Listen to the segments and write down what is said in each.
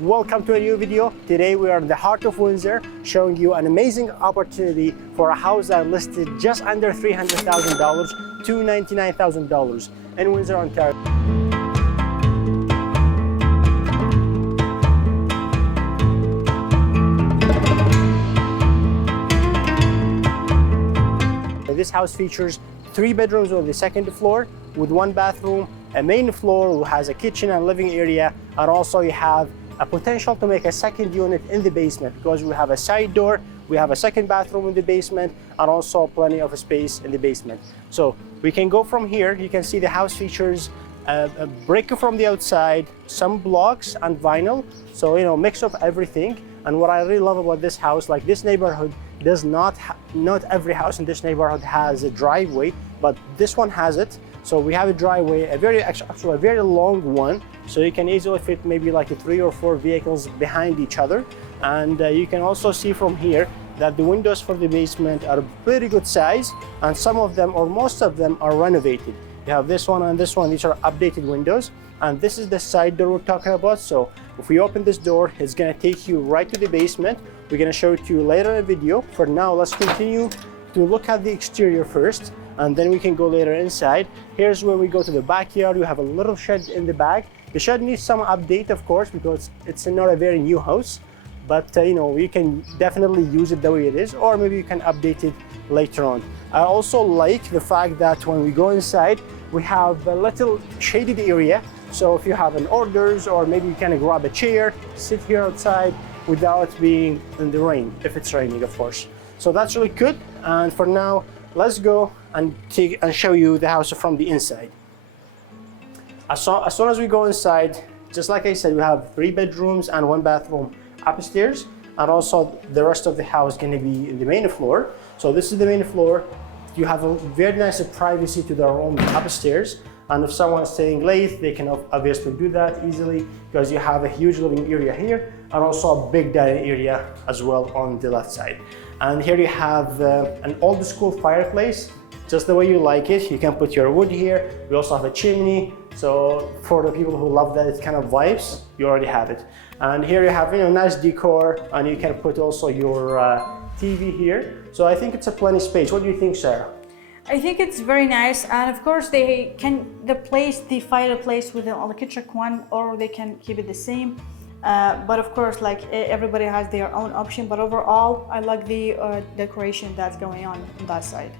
Welcome to a new video. Today we are in the heart of Windsor, showing you an amazing opportunity for a house that listed just under $300,000 to $99,000 in Windsor, Ontario. This house features 3 bedrooms on the second floor with 1 bathroom, a main floor which has a kitchen and living area, and also you have a potential to make a second unit in the basement because we have a side door, we have a second bathroom in the basement, and also plenty of space in the basement. So we can go from here. You can see the house features a brick from the outside, some blocks and vinyl, so mix of everything. And what I really love about this house, like this neighborhood does not every house in this neighborhood has a driveway, but this one has it. So we have a driveway, actually a very long one, so you can easily fit maybe like 3 or 4 vehicles behind each other. And you can also see from here that the windows for the basement are pretty good size, and some of them or most of them are renovated. You have this one and this one, these are updated windows. And this is the side door we're talking about. So if we open this door, it's gonna take you right to the basement. We're gonna show it to you later in the video. For now, let's continue to look at the exterior first, and then we can go later inside. Here's where we go to the backyard. We have a little shed in the back. The shed needs some update, of course, because it's not a very new house, but you can definitely use it the way it is, or maybe you can update it later on. I also like the fact that when we go inside, we have a little shaded area. So if you have an orders, or maybe you can grab a chair, sit here outside without being in the rain, if it's raining, of course. So that's really good. And for now, let's go and show you the house from the inside. As soon as we go inside, just like I said, we have 3 bedrooms and 1 bathroom upstairs, and also the rest of the house going to be in the main floor. So this is the main floor. You have a very nice privacy to their room upstairs, and if someone is staying late, they can obviously do that easily because you have a huge living area here and also a big dining area as well on the left side. And here you have an old school fireplace, just the way you like it. You can put your wood here. We also have a chimney. So for the people who love that kind of vibes, you already have it. And here you have nice decor, and you can put also your TV here. So I think it's a plenty space. What do you think, Sarah? I think it's very nice, and of course they can the fireplace with an electric one, or they can keep it the same. But of course, like everybody has their own option. But overall, I like the decoration that's going on that side.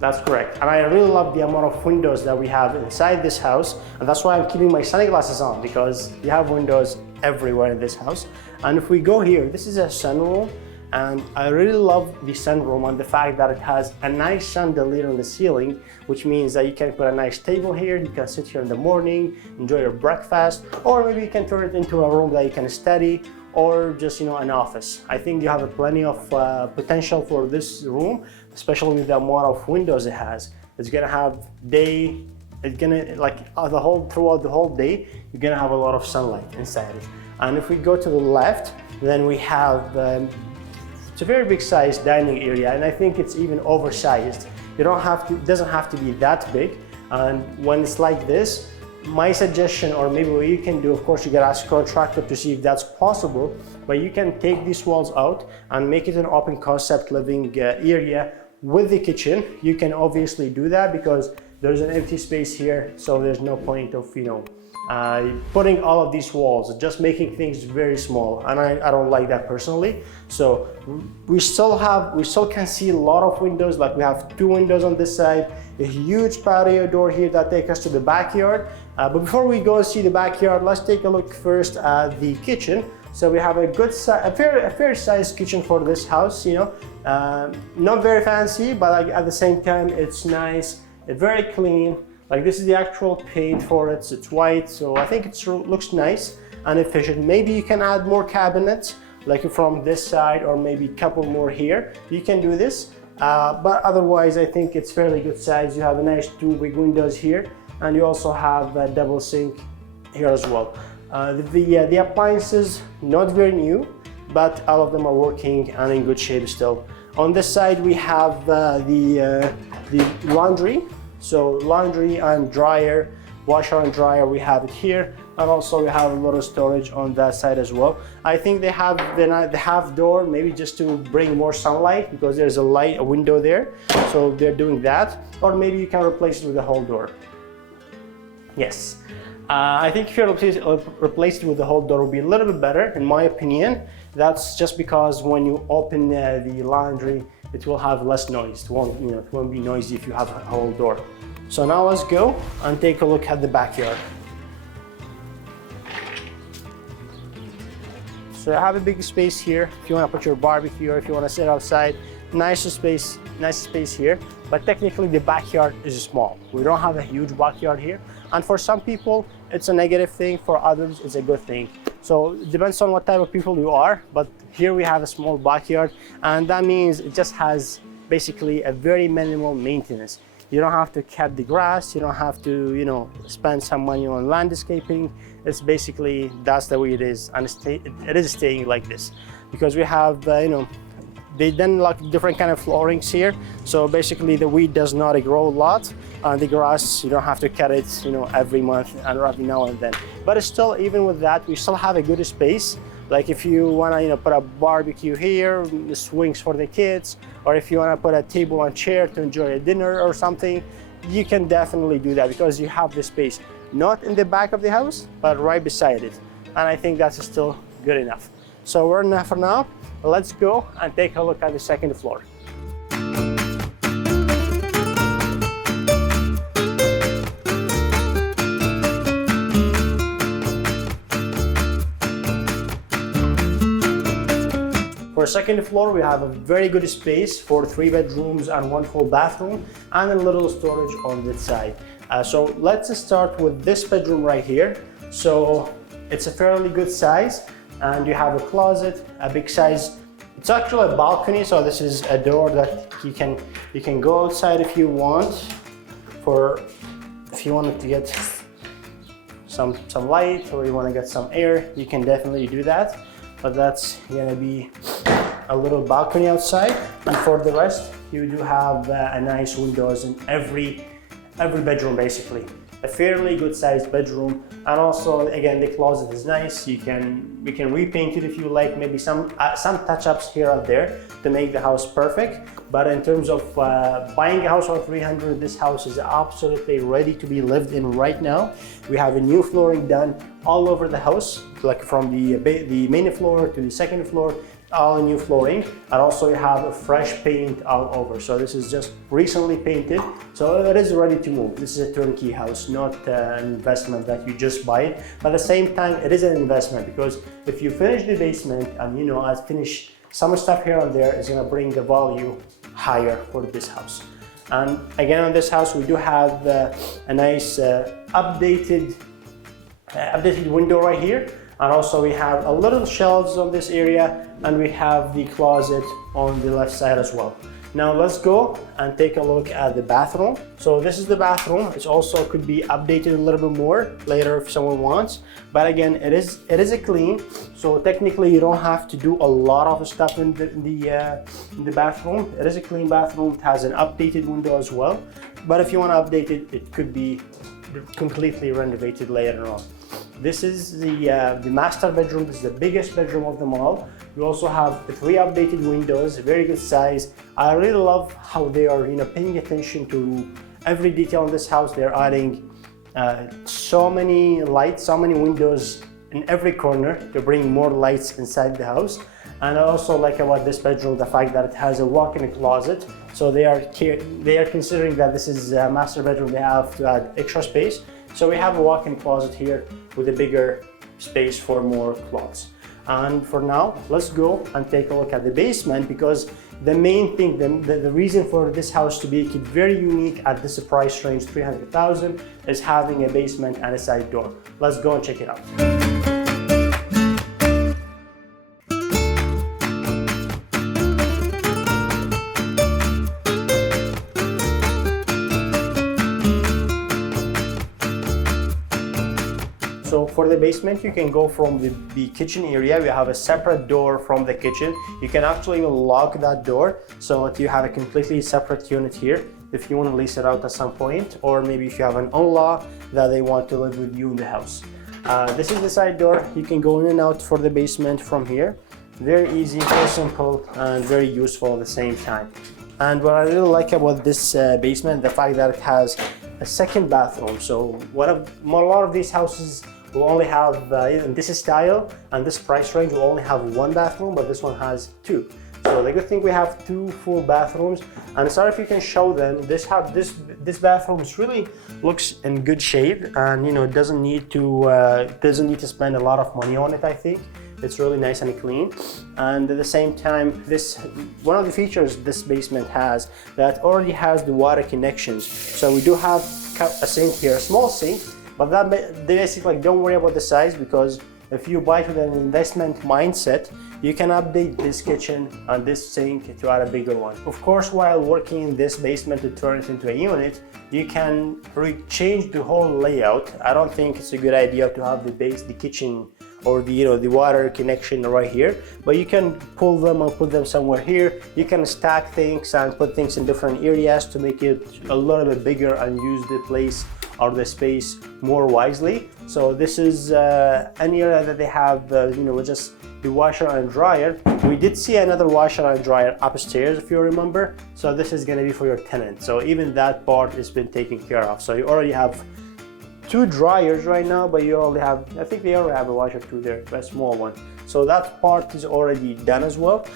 That's correct. And I really love the amount of windows that we have inside this house. And that's why I'm keeping my sunglasses on, because you have windows everywhere in this house. And if we go here, this is a sunroom. And I really love the sunroom and the fact that it has a nice chandelier on the ceiling, which means that you can put a nice table here. You can sit here in the morning, enjoy your breakfast, or maybe you can turn it into a room that you can study, or just an office. I think you have plenty of potential for this room, especially with the amount of windows it has. It's gonna have throughout the whole day, you're gonna have a lot of sunlight inside it. And if we go to the left, then we have it's a very big size dining area, and I think it's even oversized. It doesn't have to be that big. And when it's like this, my suggestion, or maybe what you can do, of course you gotta ask a contractor to see if that's possible, but you can take these walls out and make it an open concept living area with the kitchen. You can obviously do that because there's an empty space here, so there's no point of putting all of these walls, just making things very small, and I don't like that personally. So we still can see a lot of windows. Like we have 2 windows on this side, a huge patio door here that takes us to the backyard. But before we go and see the backyard, let's take a look first at the kitchen. So we have a fair sized kitchen for this house. Not very fancy, but at the same time it's nice. It's very clean. Like this is the actual paint for it. It's white, so I think it looks nice and efficient. Maybe you can add more cabinets, like from this side, or maybe a couple more here. You can do this, but otherwise I think it's fairly good size. You have a nice 2 big windows here, and you also have a double sink here as well. The appliances, not very new, but all of them are working and in good shape still. On this side we have the laundry. So laundry and dryer, washer and dryer, we have it here. and also we have a little storage on that side as well. I think they have the half door maybe just to bring more sunlight because there's a window there, so they're doing that. Or maybe you can replace it with the whole door. Yes, I think if you replace it with the whole door will be a little bit better in my opinion. That's just because when you open the laundry, it will have less noise. It won't be noisy if you have a whole door. So now let's go and take a look at the backyard. So I have a big space here if you want to put your barbecue or if you want to sit outside. Nice space here, but technically the backyard is small. We don't have a huge backyard here, and for some people it's a negative thing, for others it's a good thing. So it depends on what type of people you are, but here we have a small backyard, and that means it just has basically a very minimal maintenance. You don't have to cut the grass, you don't have to, spend some money on landscaping. It's basically, that's the way it is, and it is staying like this. Because we have, they then like different kind of floorings here. So basically the weed does not grow a lot. And the grass, you don't have to cut it, every month and every now and then. But still, even with that, we still have a good space. Like if you wanna, put a barbecue here, swings for the kids, or if you wanna put a table and chair to enjoy a dinner or something, you can definitely do that because you have the space. Not in the back of the house, but right beside it. And I think that's still good enough. So we're enough for now. Let's go and take a look at the second floor. For second floor, we have a very good space for 3 bedrooms and 1 full bathroom and a little storage on this side. So let's start with this bedroom right here. So it's a fairly good size, and you have a closet, a big size. It's actually a balcony, so this is a door that you can go outside if you want. If you wanted to get some light or you want to get some air, you can definitely do that. But that's gonna be a little balcony outside. And for the rest, you do have a nice windows in every bedroom basically. A fairly good sized bedroom, and also again the closet is nice. We can repaint it if you like, maybe some touch-ups here and there to make the house perfect. But in terms of buying a house for 300, this house is absolutely ready to be lived in right now. We have a new flooring done all over the house, like from the main floor to the second floor, all new flooring, and also you have a fresh paint all over. So this is just recently painted, so it is ready to move. This is a turnkey house, not an investment that you just buy it. But at the same time, it is an investment because if you finish the basement and finish some stuff here and there, it's gonna bring the value higher for this house. And again, on this house, we do have a nice updated window right here. And also we have a little shelves on this area, and we have the closet on the left side as well. Now let's go and take a look at the bathroom. So this is the bathroom. It also could be updated a little bit more later if someone wants. But again, it is a clean. So technically you don't have to do a lot of stuff in the bathroom. It is a clean bathroom. It has an updated window as well. But if you want to update it, it could be completely renovated later on. This is the master bedroom. This is the biggest bedroom of them all. We also have 3 updated windows, very good size. I really love how they are paying attention to every detail in this house. They're adding so many lights, so many windows in every corner to bring more lights inside the house. And I also like about this bedroom the fact that it has a walk-in closet. So they are considering that this is a master bedroom, they have to add extra space. So we have a walk-in closet here with a bigger space for more clothes. And for now, let's go and take a look at the basement, because the main thing, the reason for this house to be very unique at this price range, 300,000, is having a basement and a side door. Let's go and check it out. So for the basement, you can go from the kitchen area. We have a separate door from the kitchen. You can actually lock that door, so you have a completely separate unit here if you want to lease it out at some point, or maybe if you have an in-law that they want to live with you in the house. This is the side door. You can go in and out for the basement from here. Very easy, very simple, and very useful at the same time. And what I really like about this basement, the fact that it has a second bathroom. So a lot of these houses will only have, in this style and this price range, will only have one bathroom, but this one has two. So the good thing, we have two full bathrooms. And sorry if you can show them. This bathroom really looks in good shape, and it doesn't need to spend a lot of money on it. I think it's really nice and clean. And at the same time, one of the features this basement has, that already has the water connections. So we do have a sink here, a small sink, but that basically, don't worry about the size, because if you buy it with an investment mindset, you can update this kitchen and this sink to add a bigger one. Of course, while working in this basement to turn it into a unit, you can change the whole layout. I don't think it's a good idea to have the kitchen or the water connection right here, but you can pull them and put them somewhere here. You can stack things and put things in different areas to make it a little bit bigger and use the place or the space more wisely. So this is an area that they have, just the washer and dryer. We did see another washer and dryer upstairs, if you remember. So this is going to be for your tenant. So even that part has been taken care of. So you already have two dryers right now, but you already have, I think they already have a washer too there, a small one. So that part is already done as well.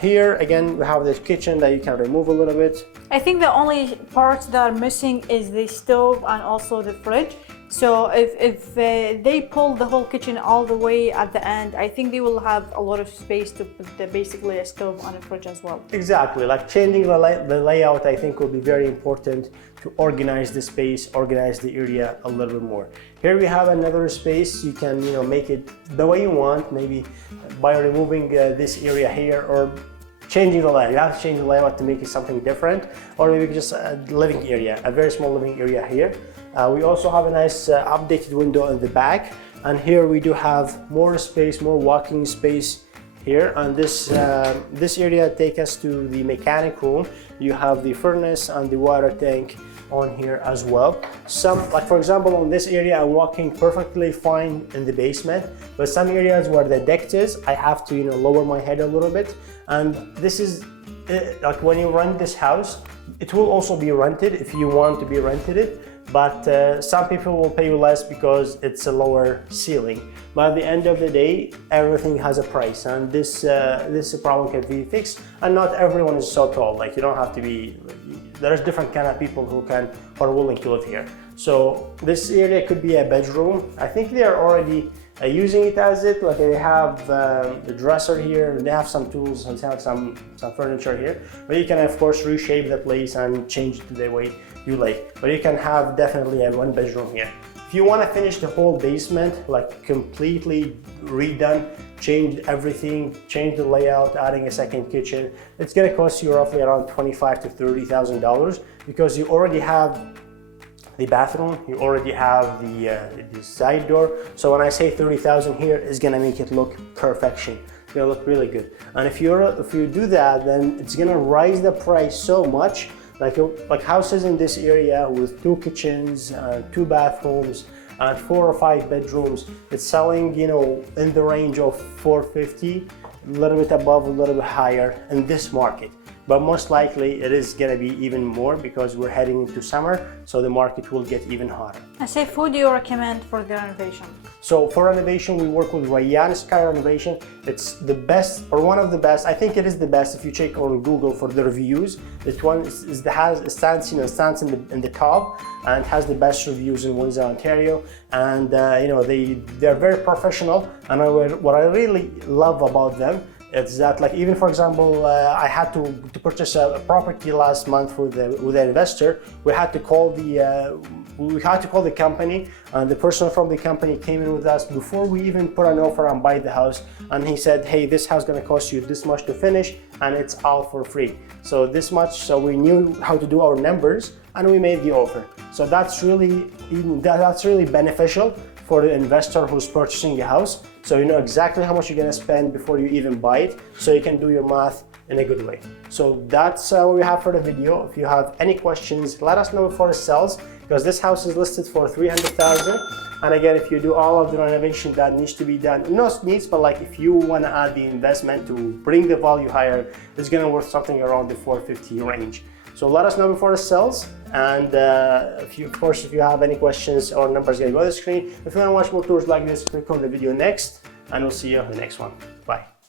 Here again, we have this kitchen that you can remove a little bit. I think the only parts that are missing is the stove and also the fridge. So if they pull the whole kitchen all the way at the end, I think they will have a lot of space to put basically a stove on a fridge as well. Exactly, like changing the layout, I think will be very important to organize the space, organize the area a little bit more. Here we have another space. You can make it the way you want, maybe by removing this area here or changing the layout. You have to change the layout to make it something different, or maybe just a living area, a very small living area here. We also have a nice updated window in the back, and here we do have more space, more walking space here. And this area takes us to the mechanic room. You have the furnace and the water tank on here as well. Like for example, on this area, I'm walking perfectly fine in the basement, but some areas where the deck is, I have to lower my head a little bit. And this is like when you rent this house, it will also be rented if you want to be rented it. But some people will pay you less because it's a lower ceiling. But at the end of the day, everything has a price, and this problem can be fixed. And not everyone is so tall. Like, you don't have to be. There's different kind of people who are willing to live here. So this area could be a bedroom. I think they are already using it as it. Like, they have the dresser here, they have some tools and some furniture here. But you can of course reshape the place and change it the way you like. But you can have definitely a one bedroom here. If you want to finish the whole basement, like completely redone, change everything, change the layout, adding a second kitchen, it's going to cost you roughly around $25,000 to $30,000, because you already have the bathroom, you already have the side door. So when I say 30,000 here, it's gonna make it look perfection. It's gonna look really good. And if you do that, then it's gonna raise the price so much. Like houses in this area with two kitchens, two bathrooms, and 4 or 5 bedrooms, it's selling in the range of 450, a little bit above, a little bit higher in this market. But most likely it is going to be even more because we're heading into summer, so the market will get even hotter. And Saif, who do you recommend for the renovation? So for renovation, we work with Rayyan Sky Renovation. It's the best, or one of the best. I think it is the best if you check on Google for the reviews. This one stands in the top and has the best reviews in Windsor, Ontario. And they're very professional. And what I really love about them, it's that, like, even for example, I had to purchase a property last month with an investor. We had to call the company, and the person from the company came in with us before we even put an offer and buy the house. And he said, "Hey, this house is going to cost you this much to finish, and it's all for free. So this much." So we knew how to do our numbers, and we made the offer. So that's really beneficial for the investor who's purchasing a house. So you know exactly how much you're gonna spend before you even buy it, so you can do your math in a good way. So that's what we have for the video. If you have any questions, let us know before it sells. because this house is listed for 300,000. And again, if you do all of the renovation that needs to be done, not needs, but like if you want to add the investment to bring the value higher, it's going to worth something around the 450 range. So let us know before it sells. And of course, if you have any questions or numbers, going to go on the screen. If you want to watch more tours like this, click on the video next, and we'll see you on the next one. Bye.